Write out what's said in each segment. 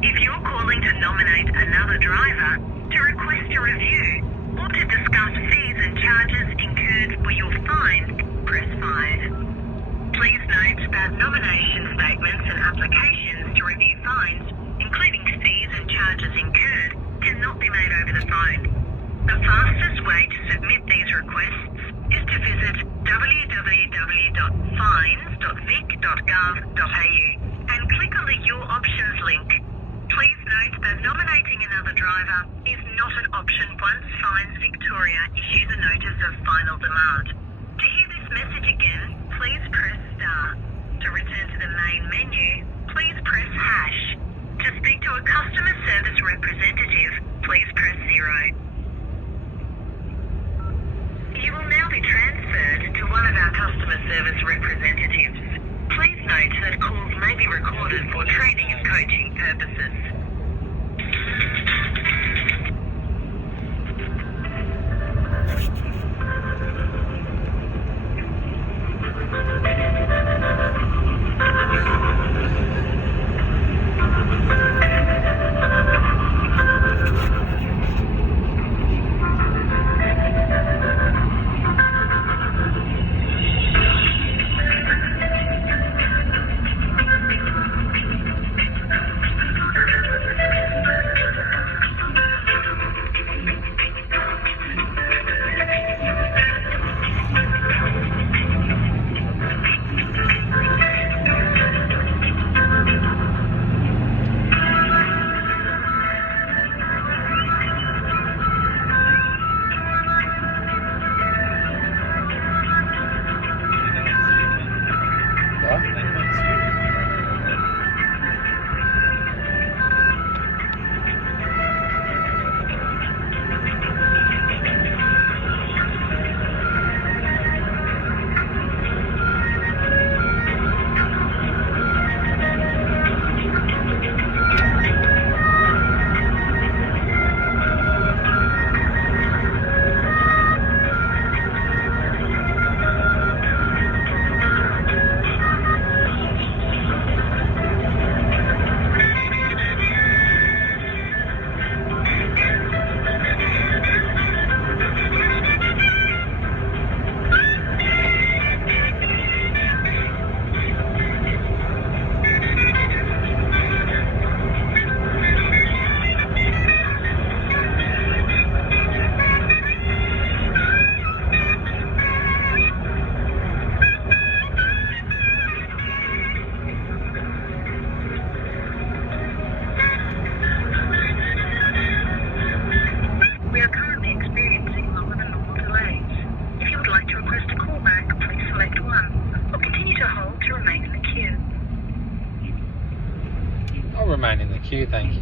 If you're calling to nominate another driver, to request a review, or to discuss fees and charges incurred for your fine, press 5. Please note that nomination statements and applications to review fines, including fees and charges incurred, cannot be made over the phone. The fastest way to submit these requests is to visit www.fines.vic.gov.au and click on the Your Options link. Please note that nominating another driver is not an option once Fines Victoria issues a notice of final demand. To hear this message again, please press star. To return to the main menu, please press hash. To speak to a customer service representative, please press 0. You will now be transferred to one of our customer service representatives. Please note that calls may be recorded for training and coaching purposes. Remain in the queue, thank you.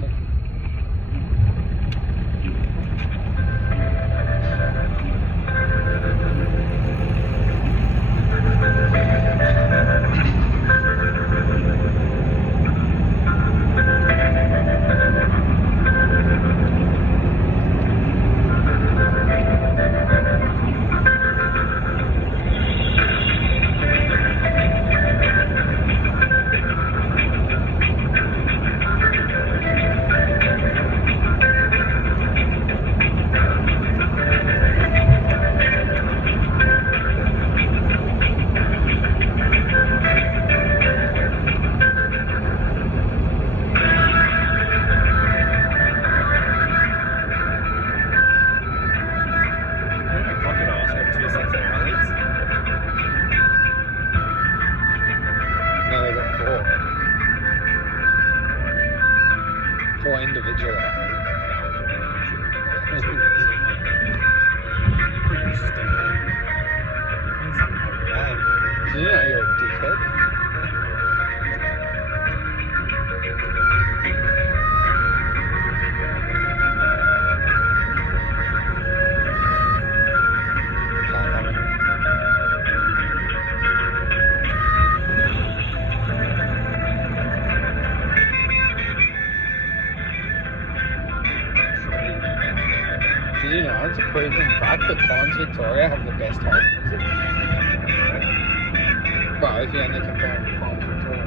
Four individual. Do you know you're a dickhead? Did you know it's a proven fact that Fines Victoria have the best hold music? Well, if you only compare it to Fines Victoria.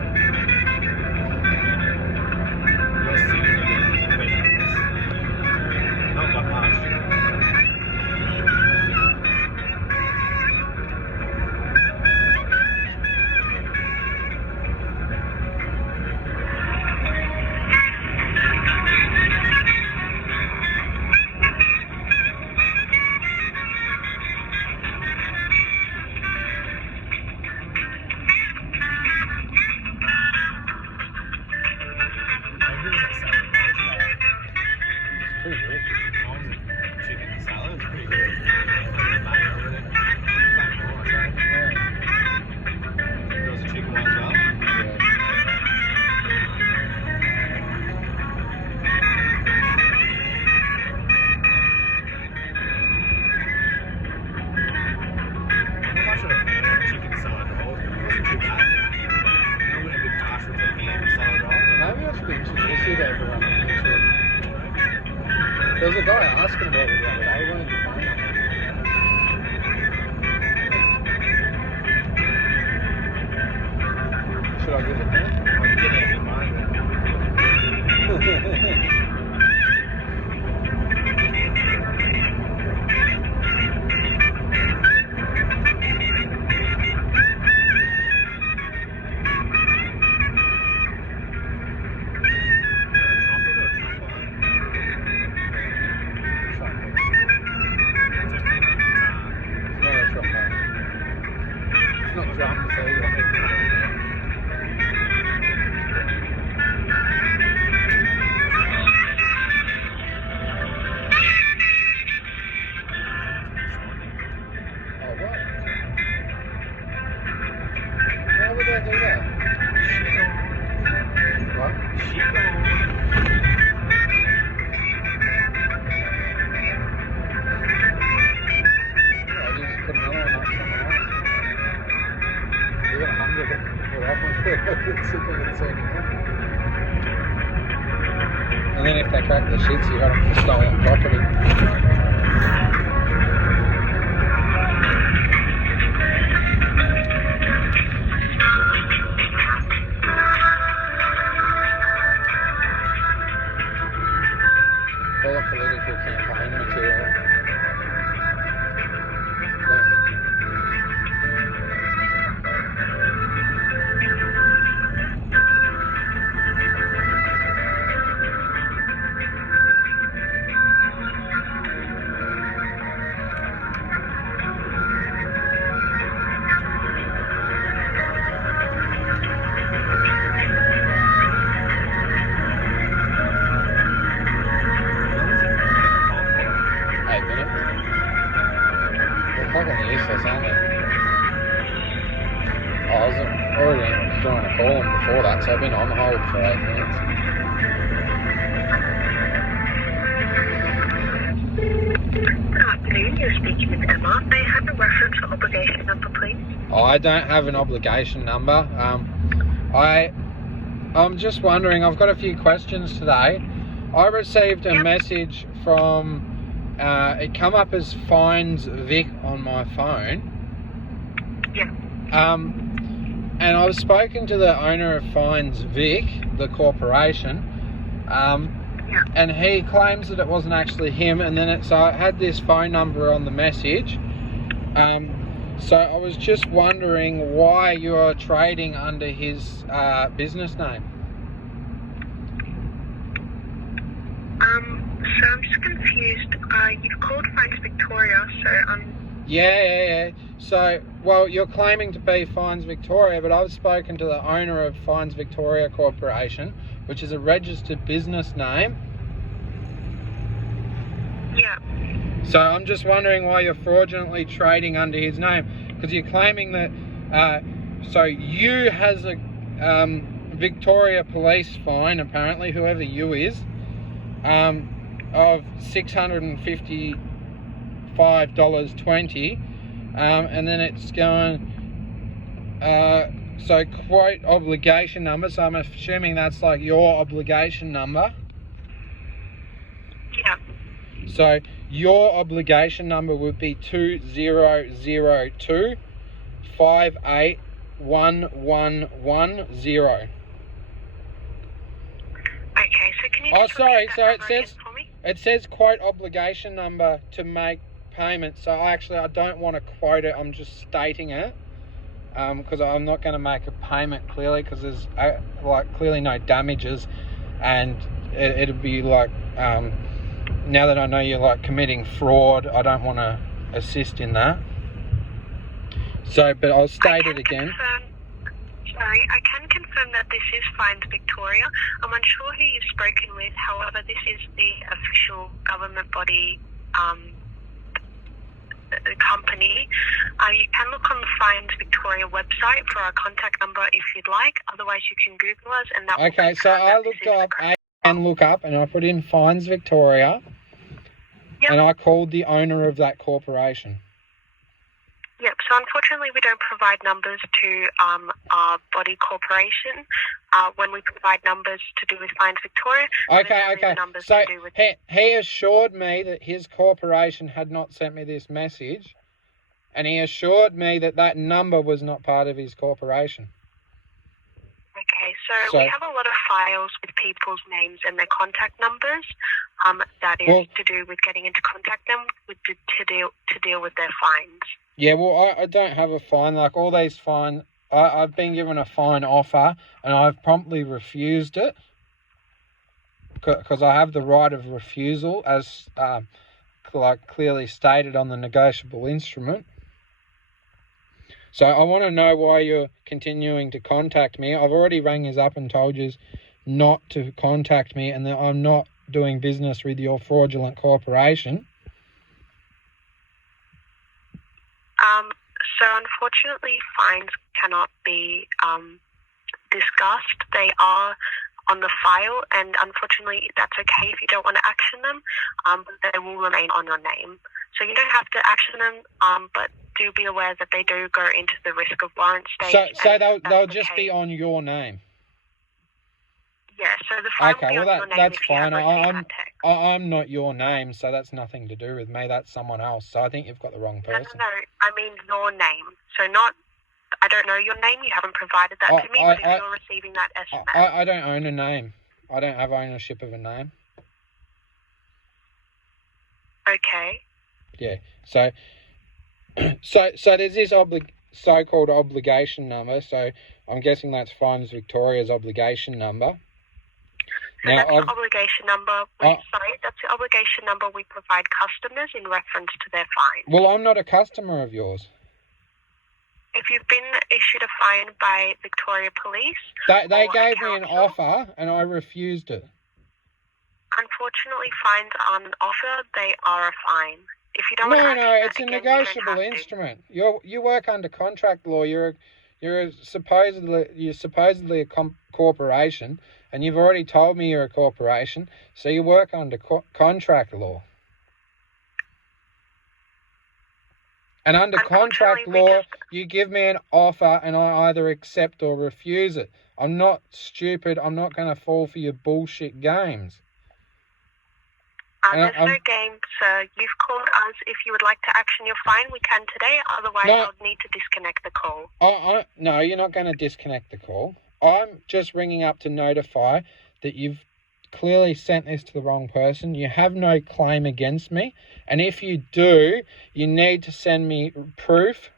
There was a guy asking about it the other day. He wanted your phone number. Should I give it to him? I'm getting out your phone. It's not a trombone. It's not drums either. Oh, what? Why would they do that? What? I just put another one up somewhere else. You got 100 put up on and then if they crack the sheets, you got them for stolen property. All the political campaign material. Fucking useless, aren't they? Oh, I was already trying to call them before that, so I've been on hold for 8 minutes. Good afternoon, you're speaking with Emma. May I have a reference or obligation number, please? Oh, I don't have an obligation number. I'm just wondering, I've got a few questions today. I received a message from, it come up as Fines Vic on my phone. Yeah. And I've spoken to the owner of Fines Vic, the corporation, and he claims that it wasn't actually him, and then so it had this phone number on the message. So I was just wondering why you're trading under his business name. So I'm just confused. You've called Fines Victoria, so Yeah. So, well, you're claiming to be Fines Victoria, but I've spoken to the owner of Fines Victoria Corporation, which is a registered business name. Yeah. So I'm just wondering why you're fraudulently trading under his name, because you're claiming that, so you has a Victoria Police fine, apparently, whoever you is, of $655.20, and then it's going, so quote obligation number, so I'm assuming that's like your obligation number. Yeah. So your obligation number would be 2002 581110. Okay, so can you Oh, just sorry, repeat so that it number says again for me? it says quote obligation number to make payment. So I don't want to quote it. I'm just stating it because I'm not going to make a payment clearly because there's like clearly no damages, and it'd be like now that I know you're like committing fraud, I don't want to assist in that. So, but I'll state it again. Sorry, I can confirm that this is Fines Victoria. I'm unsure who you've spoken with. However, this is the official government body company. You can look on the Fines Victoria website for our contact number if you'd like. Otherwise, you can Google us and that will Okay, so confirm I that looked this is up the and I put in Fines Victoria, Yep. and I called the owner of that corporation. Yep, So unfortunately, we don't provide numbers to our body corporation. When we provide numbers to do with Fines Victoria, Okay. numbers So to do with... he assured me that his corporation had not sent me this message, and he assured me that that number was not part of his corporation. Okay, so we have a lot of files with people's names and their contact numbers. That is to do with getting into contact them to deal with their fines. Yeah, well, I don't have a fine. Like, all these fine... I've been given a fine offer, and I've promptly refused it, because I have the right of refusal, as clearly stated on the negotiable instrument. So I want to know why you're continuing to contact me. I've already rang you up and told you not to contact me, and that I'm not doing business with your fraudulent corporation. So unfortunately, fines cannot be discussed. They are on the file, and unfortunately, that's okay if you don't want to action them, but they will remain on your name. So you don't have to action them, but do be aware that they do go into the risk of warrant stage. So they'll just be on your name. Yeah, so the fine will be on your name that's if you fine. have received that text. I'm not your name, so that's nothing to do with me. That's someone else. So I think you've got the wrong person. No. I mean your name. So not... I don't know your name. You haven't provided that to me. But if you're receiving that SMS... I don't own a name. I don't have ownership of a name. Okay. Yeah. So there's this so-called obligation number. So I'm guessing that's Fines Victoria's obligation number. So that's the obligation number. That's the obligation number we provide customers in reference to their fines. Well, I'm not a customer of yours. If you've been issued a fine by Victoria Police... They gave me an offer, and I refused it. Unfortunately, fines aren't an offer. They are a fine. If you don't it's a negotiable instrument. You work under contract law. You're supposedly a corporation, and you've already told me you're a corporation, so you work under contract law. And under contract law, you give me an offer, and I either accept or refuse it. I'm not stupid. I'm not going to fall for your bullshit games. There's no game, sir. You've called us. If you would like to action your fine, we can today. Otherwise, I'll need to disconnect the call. No, you're not going to disconnect the call. I'm just ringing up to notify that you've clearly sent this to the wrong person. You have no claim against me. And if you do, you need to send me proof,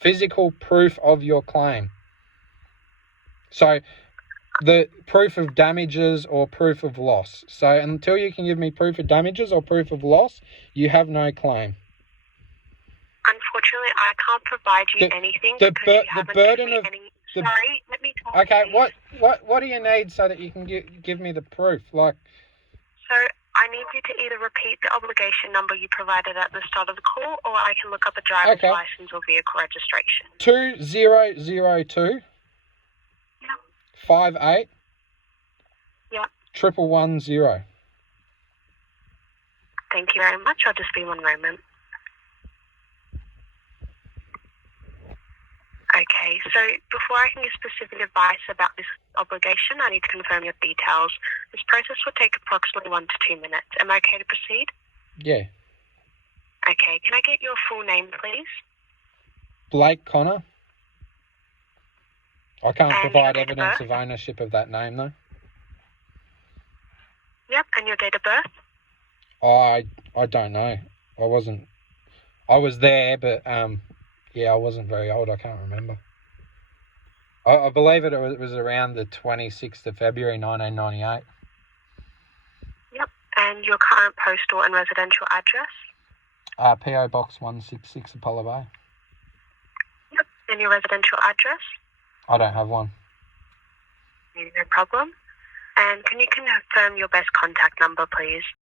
physical proof of your claim. So the proof of damages or proof of loss. So until you can give me proof of damages or proof of loss, you have no claim. Unfortunately, I can't provide you anything the because you haven't given me any... Sorry, let me talk. Okay, what do you need so that you can give me the proof? So I need you to either repeat the obligation number you provided at the start of the call, or I can look up a driver's license or vehicle registration. 2002 58 110. Thank you very much. I'll just be one moment. Okay, so before I can give specific advice about this obligation, I need to confirm your details. This process will take approximately 1 to 2 minutes. Am I okay to proceed? Yeah. Okay, can I get your full name, please? Blake Connor. I can't provide evidence of ownership of that name, though. Yep, and your date of birth? I don't know. I was there, but I wasn't very old. I can't remember. I believe it was around the 26th of February 1998. Yep, and your current postal and residential address? PO Box 166 Apollo Bay. Yep, and your residential address? I don't have one. No problem. And can you confirm your best contact number, please?